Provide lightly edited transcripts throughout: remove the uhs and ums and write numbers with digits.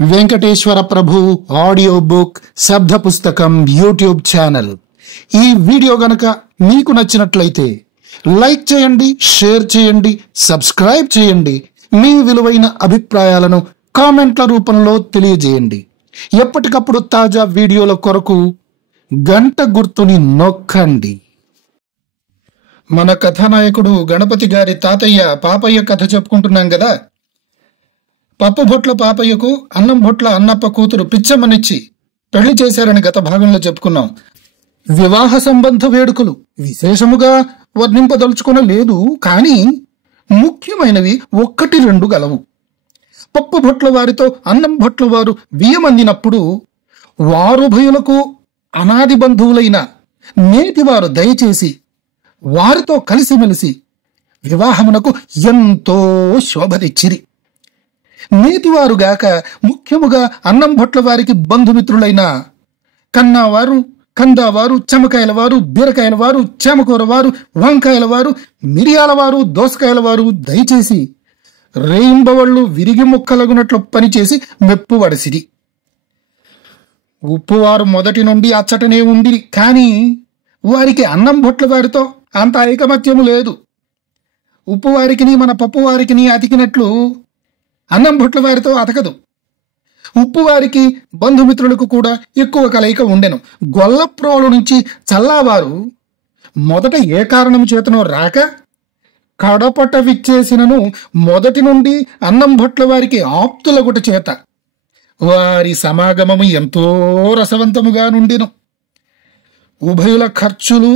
వెంకటేశ్వర ప్రభు audio book శబ్ద పుస్తకం YouTube channel. ఈ వీడియో గనక మీకు నచ్చినట్లయితే లైక్ చేయండి, షేర్ చేయండి, సబ్స్క్రైబ్ చేయండి. మీ విలువైన అభిప్రాయాలను కామెంట్ల రూపంలో తెలియజేయండి. ఎప్పటికప్పుడు తాజా వీడియోల కొరకు గంట గుర్తుని నొక్కండి. మన కథానాయకుడు గణపతి గారి తాతయ్య పాపయ్య కథ చెప్పుకుంటున్నాం కదా. పప్పు బొట్ల పాపయ్యకు అన్నం బొట్ల అన్నప్ప కూతురు పిచ్చమ్మనిచ్చి పెళ్లి చేశారని గత భాగంలో చెప్పుకున్నాం. వివాహ సంబంధ వేడుకలు విశేషముగా వర్ణింపదలుచుకున లేదు, కానీ ముఖ్యమైనవి 1-2 గలవు. పప్పు బొట్ల వారితో అన్నం బొట్ల వారు బియ్యమందినప్పుడు వారుభయులకు అనాది బంధువులైన నేటివారు దయచేసి వారితో కలిసిమెలిసి వివాహమునకు ఎంతో శోభ తెచ్చిరి. నేటివారుగాక ముఖ్యముగా అన్నం భొట్ల వారికి బంధుమిత్రులైన కన్నావారు, కందావారు, చెమకాయల వారు, బీరకాయల వారు, చేమకూర వారు, వంకాయల వారు, మిరియాల వారు, దోసకాయల వారు దయచేసి రేయింబవళ్ళు విరిగి ముక్కలగునట్లు పనిచేసి మెప్పువడసిరి. ఉప్పువారు మొదటి నుండి అచ్చటనే ఉండిరి, కానీ వారికి అన్నం భొట్ల వారితో అంత ఐకమత్యము లేదు. ఉప్పు వారికిని మన పప్పు వారికిని అతికినట్లు అన్నం భొట్ల వారితో అతకదు. ఉప్పు వారికి బంధుమిత్రులకు కూడా ఎక్కువ కలయిక ఉండెను. గొల్లప్రోలు నుంచి చల్లావారు మొదట ఏ కారణము చేతనో రాక కడపట విచ్చేసినను మొదటి నుండి అన్నం భొట్ల వారికి ఆప్తులగుట చేత వారి సమాగమము ఎంతో రసవంతముగా నుండెను. ఉభయుల ఖర్చులు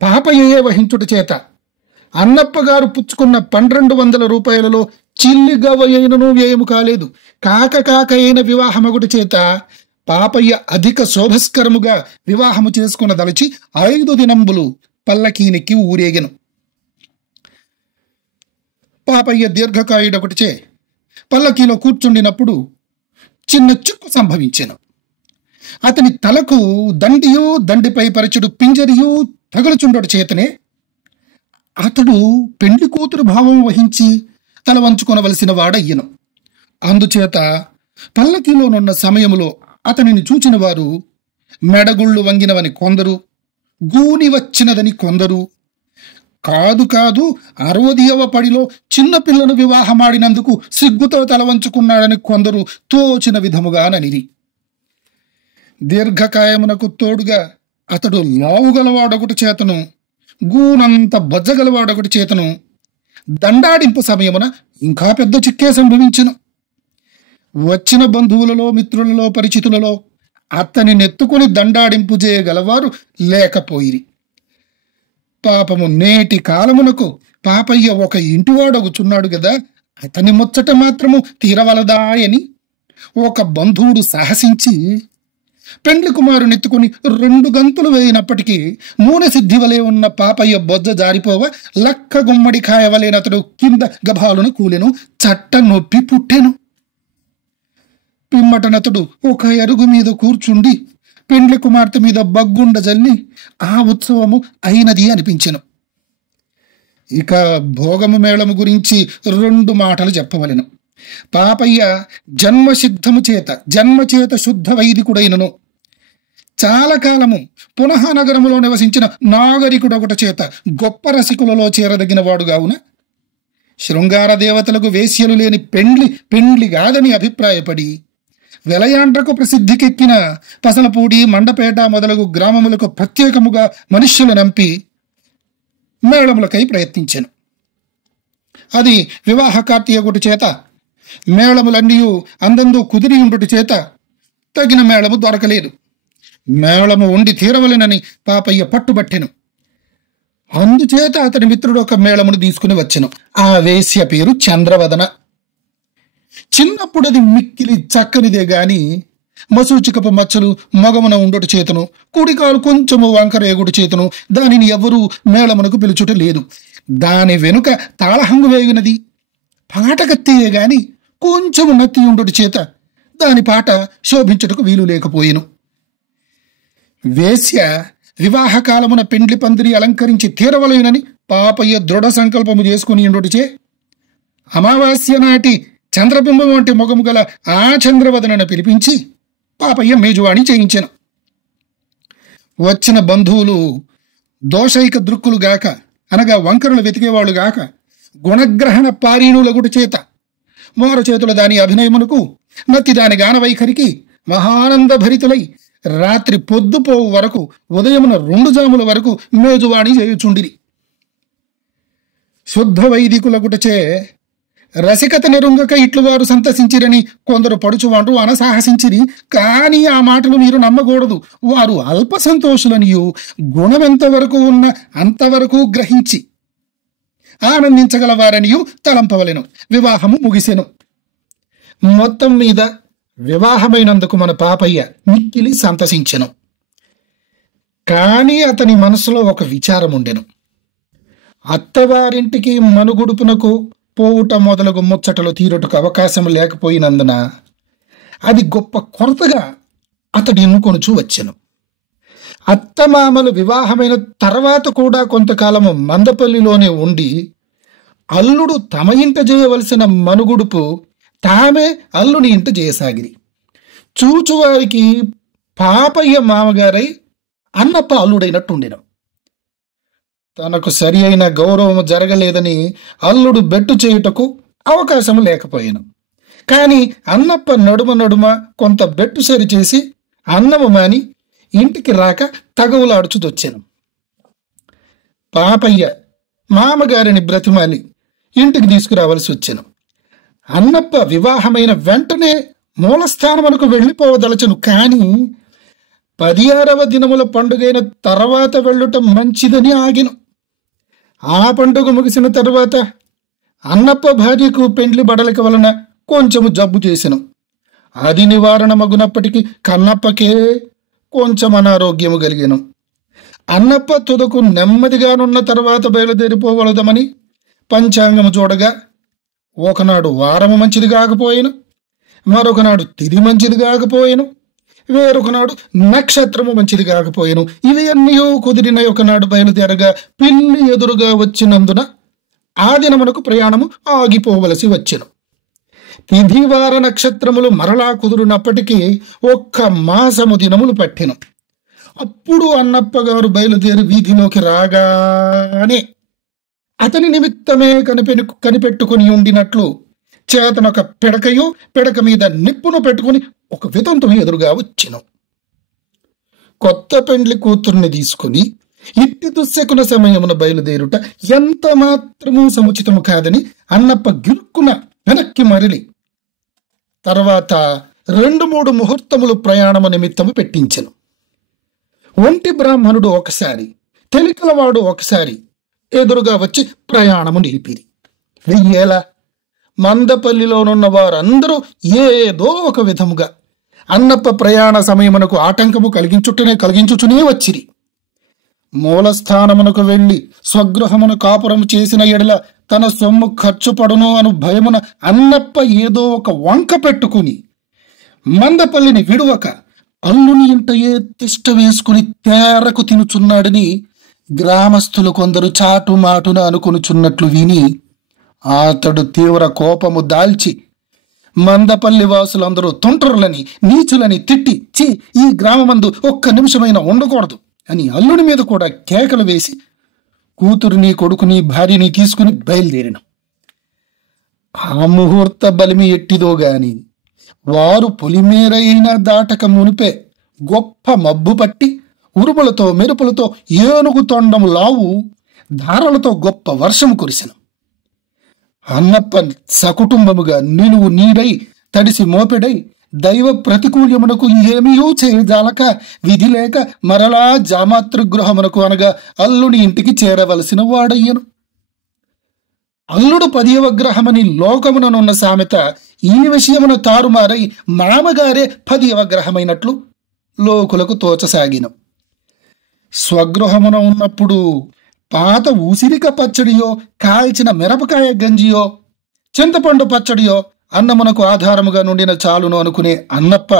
పాపయ్యే వహించుట చేత అన్నప్పగారు పుచ్చుకున్న 1200 రూపాయలలో చిల్లిగవయైనను వ్యయము కాలేదు. కాక అయిన వివాహమగుట చేత పాపయ్య అధిక శోభస్కరముగా వివాహము చేసుకున్న దలచి 5 దినంబులు పల్లకీనికి ఊరేగెను. పాపయ్య దీర్ఘకాయుడొకటిచే పల్లకీలో కూర్చుండినప్పుడు చిన్న చిక్కు సంభవించెను. అతని తలకు దండియు దండిపై పరచుడు పింజరియు తగులుచుండడు చేతనే అతడు పెండ్లి కూతురు భావం వహించి తల వంచుకొనవలసిన వాడయ్యను. అందుచేత పల్లకీలోనున్న సమయములో అతనిని చూచిన వారు మెడగుళ్ళు వంగినవని కొందరు, గూని వచ్చినదని కొందరు, కాదు 60వ పడిలో చిన్నపిల్లను వివాహమాడినందుకు సిగ్గుతో తల వంచుకున్నాడని కొందరు తోచిన విధముగాననిరి. దీర్ఘకాయమునకు తోడుగా అతడు లావుగలవాడొకటి చేతను, గూనంత బొజ్జగలవాడొకటి చేతను దండాడింపు సమయమున ఇంకా పెద్ద చిక్కే సంభవించును. వచ్చిన బంధువులలో, మిత్రులలో, పరిచితులలో అతని నెత్తుకుని దండాడింపు చేయగలవారు లేకపోయిరి. పాపము నేటి కాలమునకు పాపయ్య ఒక ఇంటివాడొగుచున్నాడు గదా, అతని ముచ్చట మాత్రము తీరవలదాయని ఒక బంధువుడు సాహసించి పెండ్లి కుమారునెత్తుకుని 2 గంతులు వేయినప్పటికీ నూనె సిద్ధి వలె ఉన్న పాపయ్య బొజ్జ జారిపోవ లక్క గుమ్మడికాయ వలెనతడు కింద గభాలును కూలెను. చట్ట నొప్పి పుట్టెను. పిమ్మటనతడు ఒక ఎరుగు మీద కూర్చుండి పెండ్లి కుమార్తె మీద బగ్గుండ జల్లి ఆ ఉత్సవము అయినది అనిపించెను. ఇక భోగము మేళము గురించి 2 మాటలు చెప్పవలెను. పాపయ్య జన్మచేత శుద్ధ వైదికుడైనను చాలా కాలము పునః నగరములో నివసించిన నాగరికుడొకట చేత గొప్ప రసికులలో చేరదగిన వాడుగావున శృంగార దేవతలకు వేశ్యలు లేని పెండ్లి కాదని అభిప్రాయపడి వెలయాండ్రకు ప్రసిద్ధికెక్కిన పసలపూడి, మండపేట మొదలగు గ్రామములకు ప్రత్యేకముగా మనుష్యులు నంపి మేళములకై ప్రయత్నించెను. అది వివాహ కార్తీయకుటి చేత మేళములన్నీ అందందు కుదిరి ఉండుట చేత తగిన మేళము దొరకలేదు. మేళము ఉండి తీరవలెనని పాపయ్య పట్టుబట్టెను. అందుచేత అతని మిత్రుడు ఒక మేళమును తీసుకుని వచ్చెను. ఆ వేశ్య పేరు చంద్రవదన. చిన్నప్పుడు అది మిక్కిలి చక్కనిదే గాని మసూచికపు మచ్చలు మగమున ఉండుట చేతను, కుడికాలు కొంచెము వంకరేగుడు చేతను దానిని ఎవరూ మేళమునకు పిలుచుట లేదు. దాని వెనుక తాళహంగు వేగినది పాటకత్తియే గాని కొంచెము నత్తి ఉండుట చేత దాని పాట శోభించుటకు వీలు లేకపోయేను. వేశ్య వివాహకాలమున పెండ్లి పందిరి అలంకరించి తీరవలేనని పాపయ్య దృఢ సంకల్పము చేసుకుని ఉండుటచే అమావాస్య నాటి చంద్రబింబం వంటి మొగము గల ఆ చంద్రవదనను పిలిపించి పాపయ్య మేజువాణి చేయించెను. వచ్చిన బంధువులు దోషైక దృక్కులు గాక, అనగా వంకరలు వెతికేవాళ్ళు గాక, గుణగ్రహణ పారీణులగుటి చేత మోర చేతుల దాని అభినయమునకు నత్తి దాని గానవైఖరికి మహానంద భరితులై రాత్రి పొద్దుపోవు వరకు ఉదయమున 2 జాముల వరకు మేజువాణి చేయుచుండిరి. శుద్ధ వైదికులగుటచే రసికత నిరుంగక ఇట్లువారు సంతసించిరని కొందరు పడుచువాండ్రు అనసాహసించిరి. కానీ ఆ మాటలు మీరు నమ్మకూడదు. వారు అల్ప సంతోషులనియు గుణమెంతవరకు ఉన్న అంతవరకు గ్రహించి ఆనందించగలవారనియు తలంపవలెను. వివాహము ముగిసెను. మొత్తం మీద వివాహమైనందుకు మన పాపయ్య మిక్కిలి సంతసించెను. కానీ అతని మనసులో ఒక విచారం ఉండెను. అత్తవారింటికి మనుగుడుపునకు పోవుట మొదలగు ముచ్చటలు తీరుటకు అవకాశం లేకపోయినందున అది గొప్ప కొరతగా అతడు ఎన్నుకొనుచూ వచ్చెను. అత్తమామలు వివాహమైన తర్వాత కూడా కొంతకాలము మందపల్లిలోనే ఉండి అల్లుడు తమ ఇంట చేయవలసిన మనుగుడుపు తామే అల్లుని ఇంట చేయసాగిరి. చూచువారికి పాపయ్య మామగారై అన్నప్ప అల్లుడైనట్టుండెను. తనకు సరి అయిన గౌరవము జరగలేదని అల్లుడు బెట్టు చేయుటకు అవకాశం లేకపోయాను. కానీ అన్నప్ప నడుమ కొంత బెట్టు సరిచేసి అన్నము మాని ఇంటికి రాక తగవులాడుచుదొచ్చాను. పాపయ్య మామగారిని బ్రతిమాలి ఇంటికి తీసుకురావలసి వచ్చాను. అన్నప్ప వివాహమైన వెంటనే మూలస్థానమునకు వెళ్ళిపోవదలచను. కానీ 16వ దినముల పండుగైన తర్వాత వెళ్ళుట మంచిదని ఆగిను. ఆ పండుగ ముగిసిన తర్వాత అన్నప్ప భార్యకు పెండ్లి బడలిక వలన కొంచెము జబ్బు చేసెను. అది నివారణ మగునప్పటికీ కన్నప్పకే కొంచెం అనారోగ్యము కలిగెను. అన్నప్ప తుదకు నెమ్మదిగానున్న తర్వాత బయలుదేరిపోవలదమని పంచాంగము చూడగా ఒకనాడు వారము మంచిది కాకపోయేను, మరొకనాడు తిథి మంచిది కాకపోయేను, వేరొకనాడు నక్షత్రము మంచిది కాకపోయేను. ఇవి అన్నీ కుదిరిన ఒకనాడు బయలుదేరగా పిల్లి ఎదురుగా వచ్చినందున ఆ దినమునకు ప్రయాణము ఆగిపోవలసి వచ్చెను. తిథివార నక్షత్రములు మరలా కుదురునప్పటికీ 1 మాసము దినములు పట్టెను. అప్పుడు అన్నప్ప గారు బయలుదేరి వీధిలోకి రాగానే అతని నిమిత్తమే కనిపెట్టుకుని ఉండినట్లు చేతనొక పిడకయు పిడక మీద నిప్పును పెట్టుకుని ఒక వితంతువు ఎదురుగా వచ్చెను. కొత్త పెండ్లి కూతుర్ని తీసుకుని ఇట్టి దుశ్శకున సమయమున బయలుదేరుట ఎంత మాత్రమూ సముచితము కాదని అన్నప్ప గిరుక్కున వెనక్కి మరలి తర్వాత 2-3 ముహూర్తములు ప్రయాణము నిమిత్తము పెట్టించెను. ఒంటి బ్రాహ్మణుడు ఒకసారి, తెలికలవాడు ఒకసారి ఎదురుగా వచ్చి ప్రయాణము నిలిపిరి. 1000 మందపల్లిలోనున్న వారందరూ ఏదో ఒక విధముగా అన్నప్ప ప్రయాణ సమయమునకు ఆటంకము కలిగించుచునే వచ్చిరి. మూలస్థానమునకు వెళ్లి స్వగృహమును కాపురము చేసిన ఎడల తన సొమ్ము ఖర్చు పడును అను భయమున అన్నప్ప ఏదో ఒక వంక పెట్టుకుని మందపల్లిని విడువక అల్లుని ఇంటయే తిష్ట వేసుకుని తేరకు తినుచున్నాడని గ్రామస్తులు కొందరు చాటుమాటున అనుకునుచున్నట్లు విని అతడు తీవ్ర కోపము దాల్చి మందపల్లి వాసులందరూ తుంటరులని నీచులని తిట్టి ఈ గ్రామమందు 1 నిమిషమైనా ఉండకూడదు అని అల్లుడి మీద కూడా కేకలు వేసి కూతురిని కొడుకుని భార్యని తీసుకుని బయలుదేరిన. ఆ ముహూర్త బలిమి ఎట్టిదో గాని వారు పొలిమేరైనా దాటక మునిపే గొప్ప మబ్బు పట్టి ఉరుములతో మెరుపులతో ఏనుగు తొండము లావు ధారలతో గొప్ప వర్షము కురిసెను. అన్నప్ప సకుటుంబముగా నిలువు నీడై తడిసి మోపెడై దైవ ప్రతికూల్యమునకు ఏమీయూ చేయజాలక విధి లేక మరలా జామాతృగృహమునకు అనగా అల్లుని ఇంటికి చేరవలసిన వాడయ్యను. అల్లుడు 10వ గ్రహమని లోకముననున్న సామెత ఈ విషయమున తారుమారై మామగారే 10వ గ్రహమైనట్లు లోకులకు తోచసాగిన. స్వగృహమున ఉన్నప్పుడు పాత ఉసిరిక పచ్చడియో, కాల్చిన మిరపకాయ గంజియో, చింతపండు పచ్చడియో అన్నమునకు ఆధారముగా నుండిన చాలును అనుకునే అన్నప్ప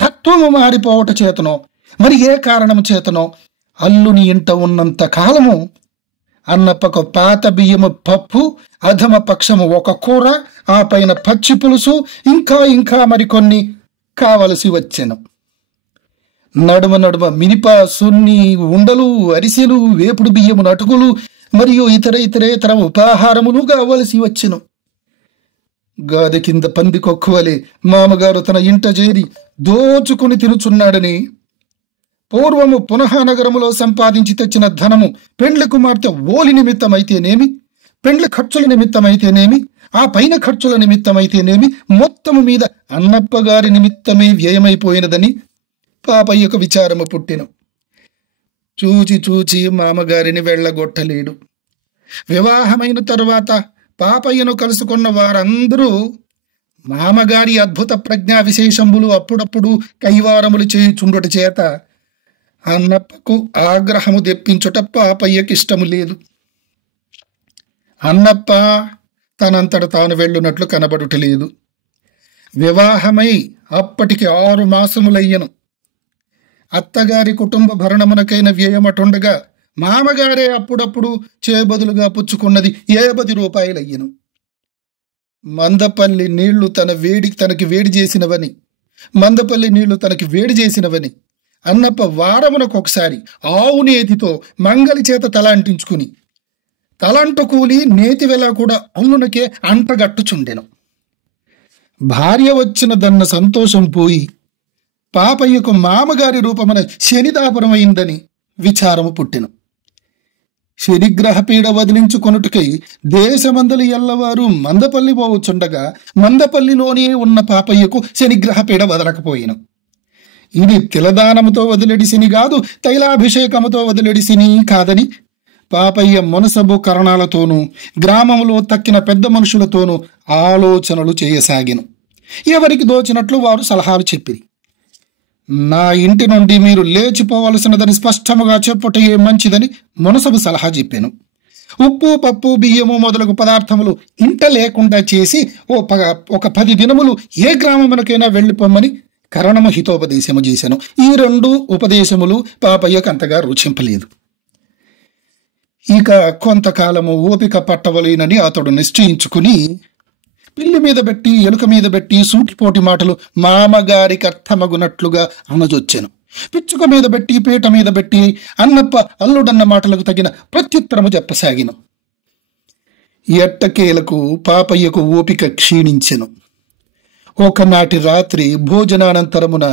తత్వము మారిపోవట చేతనో మరి ఏ కారణము చేతనో అల్లుని ఇంట ఉన్నంత కాలము అన్నప్పకు పాత బియ్యము పప్పు, అధమ పక్షము ఒక కూర, ఆ పైన పచ్చి పులుసు, ఇంకా మరికొన్ని కావలసి వచ్చెను. నడుమ నడుమ మినిప, సున్ని, ఉండలు, అరిసెలు, వేపుడు బియ్యము నటుకులు మరియు ఇతరేతర ఉపాహారములు కావలసి వచ్చెను. గాది కింద పందికొక్కువలే మామగారు తన ఇంట చేరి దోచుకుని తినుచున్నాడని, పూర్వము పునఃనగరములో సంపాదించి తెచ్చిన ధనము పెండ్లి కుమార్తె ఓలి నిమిత్తమైతేనేమి, పెండ్లి ఖర్చుల నిమిత్తమైతేనేమి, ఆ పైన ఖర్చుల నిమిత్తమైతేనేమి, మొత్తము మీద అన్నప్ప గారి నిమిత్తమే వ్యయమైపోయినదని పాపయ్యకు విచారము పుట్టెను. చూచి మామగారిని వెళ్ళగొట్టలేడు. వివాహమైన తరువాత పాపయ్యను కలుసుకున్న వారందరూ మామగారి అద్భుత ప్రజ్ఞా విశేషంబులు అప్పుడప్పుడు కైవారములు చేయుచుండుట చేత అన్నప్పకు ఆగ్రహము తెప్పించుట పాపయ్యకిష్టము లేదు. అన్నప్ప తనంతట తాను వెళ్ళునట్లు కనబడుటలేదు. వివాహమై అప్పటికి 6 మాసములయ్యను. అత్తగారి కుటుంబ భరణమునకైన వ్యయమటుండగా మామగారే అప్పుడప్పుడు చేబదులుగా పుచ్చుకున్నది 70 రూపాయలయ్యను. మందపల్లి నీళ్లు తనకి వేడి చేసినవని అన్నప్ప వారమునకొకసారి ఆవు నేతితో మంగలి చేత తల అంటించుకుని తలంటు కూలి నేతి వెల కూడా అవునునకే అంటగట్టుచుండెను. భార్య వచ్చినదన్న సంతోషం పోయి పాపయ్యకు మామగారి రూపమున శనిదాపరమైందని విచారము పుట్టెను. శనిగ్రహ పీడ వదిలించుకొనుటకై దేశమందలి ఎల్లవారు మందపల్లి పోవచ్చుండగా మందపల్లిలోనే ఉన్న పాపయ్యకు శనిగ్రహ పీడ వదలకపోయిను. ఇది తిలదానముతో వదిలేడి శని కాదు, తైలాభిషేకముతో వదిలేడి శని కాదని పాపయ్య మనసబు కరణాలతోనూ గ్రామములో తక్కిన పెద్ద మనుషులతోనూ ఆలోచనలు చేయసాగిను. ఎవరికి దోచినట్లు వారు సలహాలు చెప్పిరి. నా ఇంటి నుండి మీరు లేచిపోవలసినదని స్పష్టముగా చెప్పుటయే మంచిదని మనసబు సలహా చెప్పాను. ఉప్పు, పప్పు, బియ్యము మొదలగు పదార్థములు ఇంట లేకుండా చేసి ఒక 10 దినములు ఏ గ్రామమునకైనా వెళ్ళిపోమ్మని కరణము హితోపదేశము చేశాను. ఈ 2 ఉపదేశములు పాపయ్యకు అంతగా రుచింపలేదు. ఇక కొంతకాలము ఓపిక పట్టవలేనని అతడు నిశ్చయించుకుని పిల్లి మీద పెట్టి, ఎలుక మీద పెట్టి సూటిపోటి మాటలు మామగారికి అర్థమగునట్లుగా అనజొచ్చెను. పిచ్చుక మీద పెట్టి, పీట మీద పెట్టి అన్నప్ప అల్లుడన్న మాటలకు తగిన ప్రత్యుత్తరము చెప్పసాగిను. ఎట్టకేలకు పాపయ్యకు ఓపిక క్షీణించెను. ఒకనాటి రాత్రి భోజనానంతరమున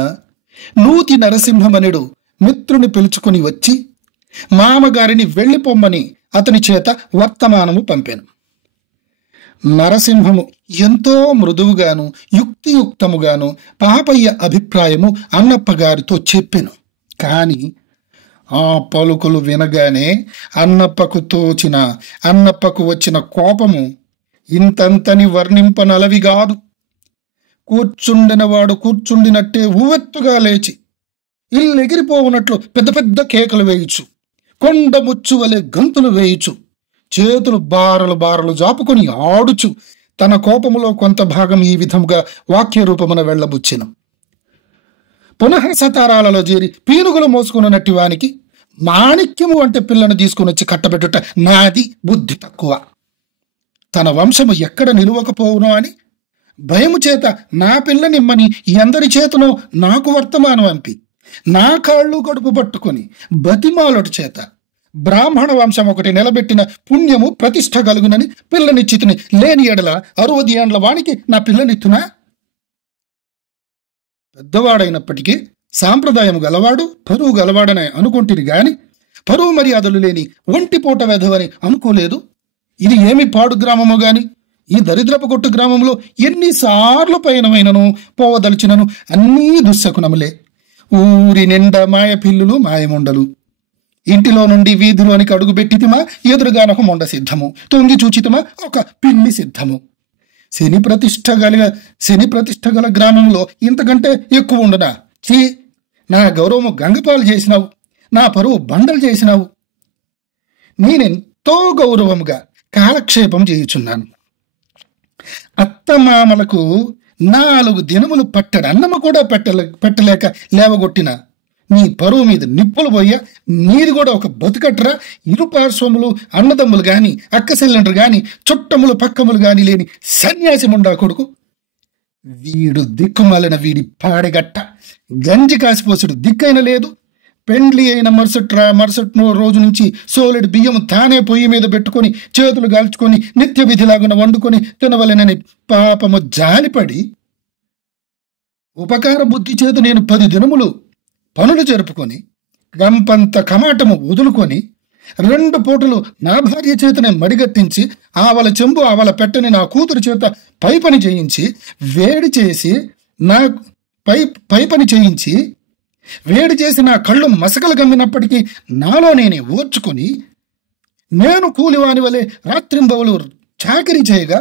నూతి నరసింహమనుడు మిత్రుని పిలుచుకుని వచ్చి మామగారిని వెళ్ళిపోమ్మని అతని చేత వర్తమానము పంపాను. నరసింహము ఎంతో మృదువుగాను యుక్తియుక్తముగాను పాపయ్య అభిప్రాయము అన్నప్ప గారితో చెప్పెను. కాని ఆ పలుకులు వినగానే అన్నప్పకు వచ్చిన కోపము ఇంతంతని వర్ణింపనలవిగాదు. కూర్చుండినవాడు కూర్చుండినట్టే ఉవ్వెత్తుగా లేచి ఇల్లెగిరిపోవునట్లు పెద్ద పెద్ద కేకలు వేయుచు, కొండ ముచ్చువలే గంతులు వేయుచు, చేతులు బారలు జాపుకొని ఆడుచు తన కోపములో కొంత భాగం ఈ విధముగా వాక్య రూపమున వెళ్లబుచ్చెను. పునః సతారాలలో చేరి పీనుగులు మోసుకున్నట్టి వానికి మాణిక్యము అంటే పిల్లను తీసుకుని వచ్చి కట్టబెట్టుట నాది బుద్ధి తక్కువ. తన వంశము ఎక్కడ నిలువకపోవునో అని భయము చేత నా పిల్లనిమ్మని ఎందరి చేతనో నాకు వర్తమానం అంపి నా కాళ్ళు కడుపు పట్టుకొని బతిమాలుడు చేత బ్రాహ్మణ వంశం ఒకటి నిలబెట్టిన పుణ్యము ప్రతిష్ట కలుగునని పిల్లనిచ్చితిని. లేని ఎడల 60 ఏండ్ల వానికి నా పిల్లనిత్తునా? పెద్దవాడైనప్పటికీ సాంప్రదాయం గలవాడు, పరువు గలవాడని అనుకుంటుని గాని పరువు మర్యాదలు లేని ఒంటిపూట వెధవని అనుకోలేదు. ఇది ఏమి పాడు గ్రామము గాని ఈ దరిద్రపు కొట్టు గ్రామంలో ఎన్నిసార్లు పయనమైనను పోవదలిచినను అన్నీ దుశ్శకునములే. ఊరి నిండా మాయ పిల్లులు, మాయముండలు. ఇంటిలో నుండి వీధిలోనికి అడుగు పెట్టితిమా ఎదురుగానొక మొండ సిద్ధము, తొంగి చూచితిమా ఒక పిల్లి సిద్ధము. శని ప్రతిష్ట గల గ్రామంలో ఇంతకంటే ఎక్కువ ఉండనా? చీ, నా గౌరవము గంగపాలు చేసినావు, నా పరువు బండలు చేసినావు. నేనెంతో గౌరవముగా కాలక్షేపం చేయుచున్నాను. అత్తమామలకు 4 దినములు పట్టడన్నము కూడా పెట్టలేక లేవగొట్టిన నీ పరువు మీద నిప్పులు పోయా, నీది కూడా ఒక బతుకట్రా. ఇరు పార్శ్వములు అన్నదమ్ములు గాని, అక్క సిలిండర్ గాని, చుట్టములు పక్కములు గాని లేని సన్యాసి ముండా కొడుకు. వీడు దిక్కుమాలిన వీడి పాడెగట్ట. గంజి కాసిపోసుడు దిక్కైన లేదు. పెండ్లి అయిన మరుసటి రోజు నుంచి సోలెడు బియ్యం తానే పొయ్యి మీద పెట్టుకొని చేతులు గాల్చుకొని నిత్య విధిలాగున వండుకొని తినవలెనని పాపము జాలిపడి ఉపకార బుద్ధి చేత నేను 10 దినములు పనులు జరుపుకొని గంపంత కమాటము వదులుకొని 2 పూటలు నా భార్య చేతనే మడిగట్టించి ఆవల చెంబు ఆవల పెట్టని నా కూతురు చేత పై పని చేయించి వేడి చేసి నా కళ్ళు మసకలు గమ్మినప్పటికీ నాలో నేనే ఓర్చుకొని నేను కూలివాని వలె రాత్రింబవలు చాకరీ చేయగా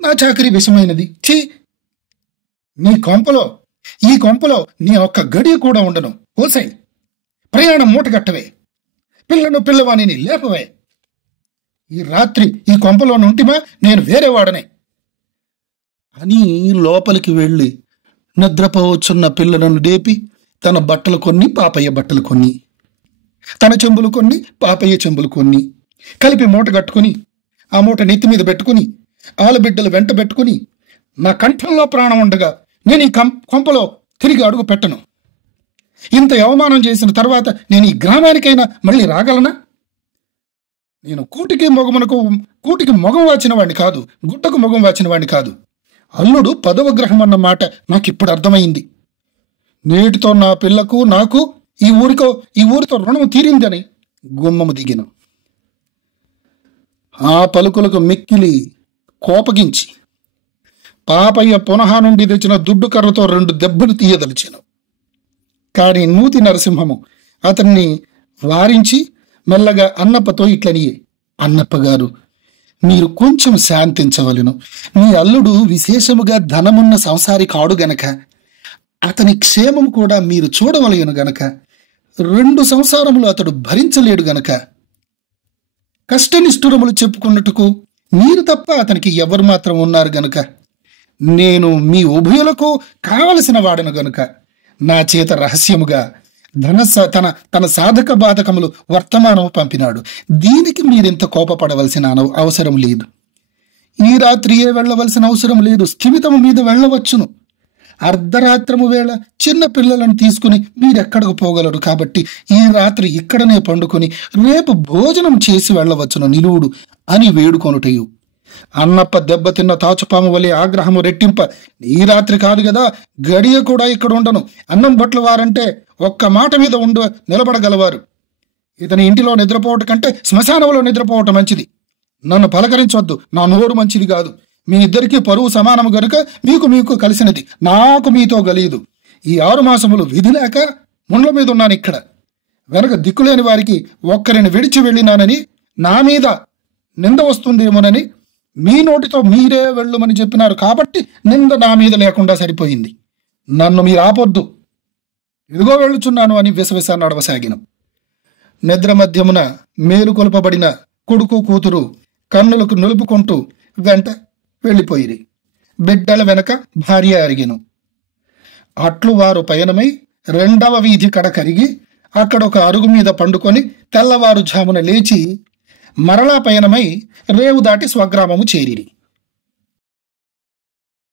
నా చాకరీ విషమైనది. ఛీ, ఈ కొంపలో నీ ఒక్క గడియ కూడా ఉండను. ఓసై, ప్రయాణం మూటగట్టవే, పిల్లవాణిని లేపవే. ఈ రాత్రి ఈ కొంపలో నుంటిమా నేను వేరేవాడనే అని లోపలికి వెళ్ళి నిద్రపోవచ్చున్న పిల్లలను లేపి తన బట్టలు కొన్ని, పాపయ్య బట్టలు కొన్ని, తన చెంబులు కొన్ని, పాపయ్య చెంబులు కొన్ని కలిపి మూట కట్టుకుని ఆ మూట నెత్తి మీద పెట్టుకుని ఆలబిడ్డలు వెంట పెట్టుకుని నా కంఠంలో ప్రాణం ఉండగా నేను ఈ కొంపలో తిరిగి అడుగు పెట్టను. ఇంత అవమానం చేసిన తర్వాత నేను ఈ గ్రామానికైనా మళ్ళీ రాగలనా? నేను కూటికి మొగం వాచిన వాడిని కాదు, గుట్టకు మొగం వాచిన వాడిని కాదు. అల్లుడు 10వ గ్రహం అన్న మాట నాకు ఇప్పుడు అర్థమైంది. నేటితో నా పిల్లకు నాకు ఈ ఊరితో రుణం తీరిందని గుమ్మము దిగిన. ఆ పలుకులకు మిక్కిలి కోపగించి పాపయ్య పునః నుండి తెచ్చిన దుడ్డు కర్రతో 2 దెబ్బలు తీయదలిచాను. కానీ నూతి నరసింహము అతన్ని వారించి మెల్లగా అన్నప్పతో ఇట్లనియే, అన్నప్ప గారు, మీరు కొంచెం శాంతించవలెను. మీ అల్లుడు విశేషముగా ధనమున్న సంసారి కాడు గనక, అతని క్షేమం కూడా మీరు చూడవలయను గనక, 2 సంసారములు అతడు భరించలేడు గనక, కష్టనిష్ఠురములు చెప్పుకున్నట్టుకు మీరు తప్ప అతనికి ఎవరు మాత్రం ఉన్నారు గనుక, నేను మీ ఉభయులకు కావలసిన వాడను గనుక నా చేత రహస్యముగా తన సాధక బాధకములు వర్తమానము పంపినాడు. దీనికి మీరింత కోపపడవలసిన అవసరం లేదు. ఈ రాత్రియే వెళ్ళవలసిన అవసరం లేదు. స్థిమితము మీద వెళ్ళవచ్చును. అర్ధరాత్రము వేళ చిన్న పిల్లలను తీసుకుని మీరెక్కడికి పోగలరు. కాబట్టి ఈ రాత్రి ఇక్కడనే పండుకొని రేపు భోజనం చేసి వెళ్ళవచ్చును నిలువుడు అని వేడుకొనుటయు. అన్నప్ప దెబ్బతిన్న తాచుపాము వలె ఆగ్రహము రెట్టింప, ఈ రాత్రి కాదు కదా, గడియ కూడా ఇక్కడ ఉండను. అన్నం బట్లు వారంటే ఒక్క మాట మీద నిలబడగలవారు. ఇతని ఇంటిలో నిద్రపోవటం కంటే శ్మశానంలో నిద్రపోవటం మంచిది. నన్ను పలకరించొద్దు, నా నోరు మంచిది కాదు. మీ ఇద్దరికీ పరువు సమానము గనుక మీకు కలిసినది, నాకు మీతో గలీదు. ఈ 6 మాసములు విధి లేక ముండ్ల మీద ఉన్నాను ఇక్కడ. వెనక దిక్కులేని వారికి ఒక్కరిని విడిచి వెళ్ళినానని నా మీద నింద వస్తుందేమోనని మీ నోటితో మీరే వెళ్ళమని చెప్పినారు. కాబట్టి నింద నా మీద లేకుండా సరిపోయింది. నన్ను మీరు ఆపొద్దు, ఇదిగో వెళ్ళుచున్నాను అని విసవిస నడవసాగిన. నిద్ర మధ్యమున మేలుకొల్పబడిన కొడుకు కూతురు కన్నులకు నిలుపుకుంటూ వెంట వెళ్ళిపోయిరి. బిడ్డల వెనక భార్య అరిగిను. అట్లు వారు పయనమై 2వ వీధి కడ కరిగి అక్కడొక అరుగు మీద పండుకొని తెల్లవారుజామున లేచి మరలా పయనమై రేవు దాటి స్వగ్రామము చేరిరి.